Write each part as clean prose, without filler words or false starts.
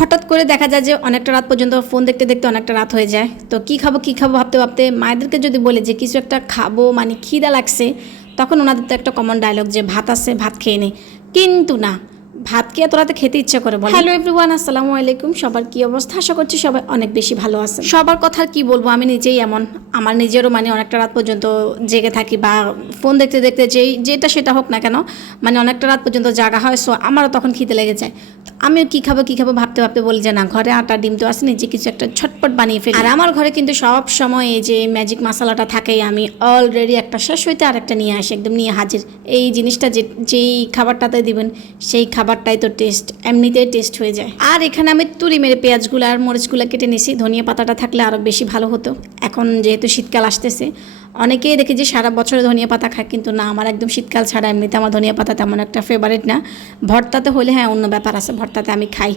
হঠাৎ করে দেখা যায় যে অনেকটা রাত পর্যন্ত ফোন দেখতে দেখতে অনেকটা রাত হয়ে যায়। তো কী খাবো ভাবতে ভাবতে মায়েদেরকে যদি বলে যে কিছু একটা খাবো, মানে খিদা লাগছে, তখন ওনাদের তো একটা কমন ডায়লগ যে ভাত আছে, ভাত খেয়ে নে। কিন্তু না, ভাত কি এত রাতে খেতে ইচ্ছা করে বলে? হ্যালো এভরিওয়ান, আসসালামু আলাইকুম। সবার কি অবস্থা? আশা করছি সবাই অনেক বেশি ভালো আছে। সবার কথা কি বলবো, আমি নিজেই এমন। আমার নিজেরও মানে অনেকটা রাত পর্যন্ত জেগে থাকি, বা ফোন দেখতে দেখতে যেটা সেটা হোক না কেন, মানে অনেকটা রাত পর্যন্ত জাগা হয়। সো আমারও তখন খিদে লেগে যায়। আমিও কী খাবো ভাবতে ভাবতে বলি যে না, ঘরে আটা ডিম তো আসেনি, যে কিছু একটা ঝটপট বানিয়ে ফেলি। আর আমার ঘরে কিন্তু সব সময় এই যে ম্যাজিক মশলাটা থাকেই। আমি অলরেডি একটা শেষ হইতে আর একটা নিয়ে আসি, একদম নিয়ে হাজির। এই জিনিসটা যেই খাবারটাতে দিবেন সেই খাবারটাই তো টেস্ট, এমনিতেই টেস্ট হয়ে যায়। আর এখানে আমি তুরি মেরে পেঁয়াজগুলো আর মরিচগুলো কেটে নিছি। ধনিয়া পাতাটা থাকলে আরও বেশি ভালো হতো। এখন যেহেতু শীতকাল আসতেছে, অনেকেই দেখি যে সারা বছরে ধনিয়া পাতা খায়, কিন্তু না, আমার একদম শীতকাল ছাড়া এমনিতে আমার ধনিয়া পাতা তেমন একটা ফেভারিট না। ভর্তাতে হলে হ্যাঁ অন্য ব্যাপার আছে, ভর্তাতে আমি খাই।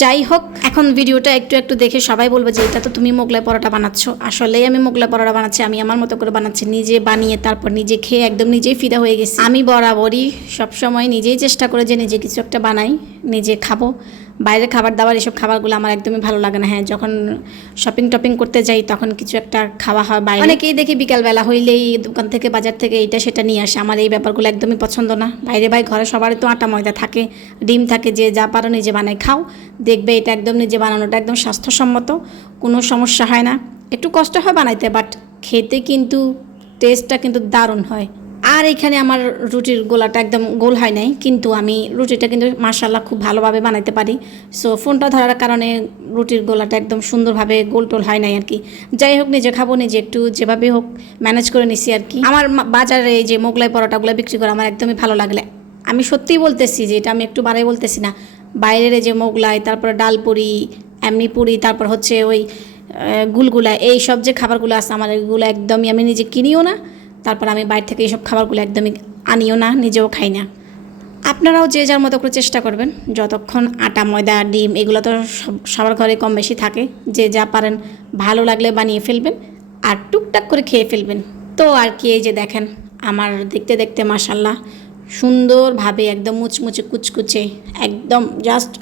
যাই হোক, এখন ভিডিওটা একটু একটু দেখে সবাই বলবে যে এটা তো তুমি মোগলাই পরোটা বানাচ্ছ। আসলেই আমি মোগলাই পরোটা বানাচ্ছি, আমি আমার মতো করে বানাচ্ছি, নিজে বানিয়ে তারপর নিজে খেয়ে একদম নিজেই ফিদা হয়ে গেছি। আমি বরাবরই সবসময় নিজেই চেষ্টা করে যে নিজে কিছু একটা বানাই, নিজে খাবো। বাইরের খাবার দাবার এসব খাবারগুলো আমার একদমই ভালো লাগে না। হ্যাঁ, যখন শপিং করতে যাই তখন কিছু একটা খাওয়া হয় বাইরে। অনেকেই দেখি বিকালবেলা হইলেই দোকান থেকে বাজার থেকে এটা সেটা নিয়ে আসে। আমার এই ব্যাপারগুলো একদমই পছন্দ না। বাইরে ঘরে সবারই তো আটা ময়দা থাকে, ডিম থাকে, যে যা পারো নিজে বানাই খাও। দেখবে এটা একদম নিজে বানানোটা একদম স্বাস্থ্যসম্মত, কোনো সমস্যা হয় না। একটু কষ্ট হয় বানাইতে, বাট খেতে কিন্তু টেস্টটা কিন্তু দারুণ হয়। আর এখানে আমার রুটির গোলাটা একদম গোল হয় নাই, কিন্তু আমি রুটিটা কিন্তু মাশাআল্লাহ খুব ভালোভাবে বানাইতে পারি। সো ফোনটা ধরার কারণে রুটির গোলাটা একদম সুন্দরভাবে গোল টোল হয় নাই আর কি। যাই হোক, নিজে খাবো, নিজে একটু যেভাবে হোক ম্যানেজ করে নিছি আর কি। আমার বাজারে এই যে মোগলাই পরোটাগুলো বিক্রি করে আমার একদমই ভালো লাগলে, আমি সত্যিই বলতেছি যে এটা আমি একটু বাড়াই বলতেছি না। বাইরের যে মোগলাই, তারপরে ডাল পুরি, এমনি পুরি, তারপর হচ্ছে ওই গুলগুলা, এই সব যে খাবারগুলো আছে আমার এগুলো একদমই, আমি নিজে কিনিও না। তারপর আমি বাইরে থেকে এইসব খাবারগুলো একদমই আনিও না, নিজেও খাই না। আপনারাও যে যার মতো করে চেষ্টা করবেন। যতক্ষণ আটা ময়দা ডিম এগুলো তো সবার ঘরে কম বেশি থাকে, যে যা পারেন ভালো লাগলে বানিয়ে ফেলবেন আর টুকটাক করে খেয়ে ফেলবেন। তো আর কি, এই যে দেখেন আমার দেখতে দেখতে মাশাআল্লাহ সুন্দরভাবে একদম মুচমুচে কুচকুচে একদম জাস্ট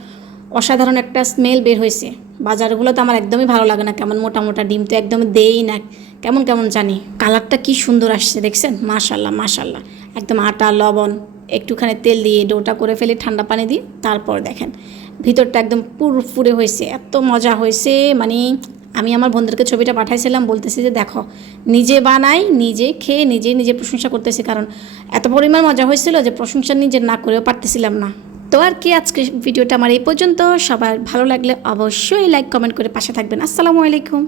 অসাধারণ একটা স্মেল বের হয়েছে। বাজারগুলো তো আমার একদমই ভালো লাগে না, কেমন মোটা মোটা ডিম তো একদম দেই না, কেমন কেমন জানি। কালারটা কি সুন্দর আসছে দেখছেন, মাশাআল্লাহ মাশাআল্লাহ। একদম আটা লবণ একটুখানি তেল দিয়ে ডোটা করে ফেলি ঠান্ডা পানি দিয়ে, তারপর দেখেন ভিতরটা একদম পুরপুরে হয়েছে, এত মজা হয়েছে। মানে আমি আমার বন্ধুদেরকে ছবিটা পাঠাইছিলাম, বলতেছি যে দেখো নিজে বানাই, নিজে খেয়ে নিজে প্রশংসা করতেছি, কারণ এত পরিমাণ মজা হয়েছিল যে প্রশংসা নিজে না করেও পারতেছিলাম না। তো আর কি, আজকে ভিডিওটা আমার এই পর্যন্ত। সবার ভালো লাগলে অবশ্যই লাইক কমেন্ট করে পাশে থাকবেন। আসসালামু আলাইকুম।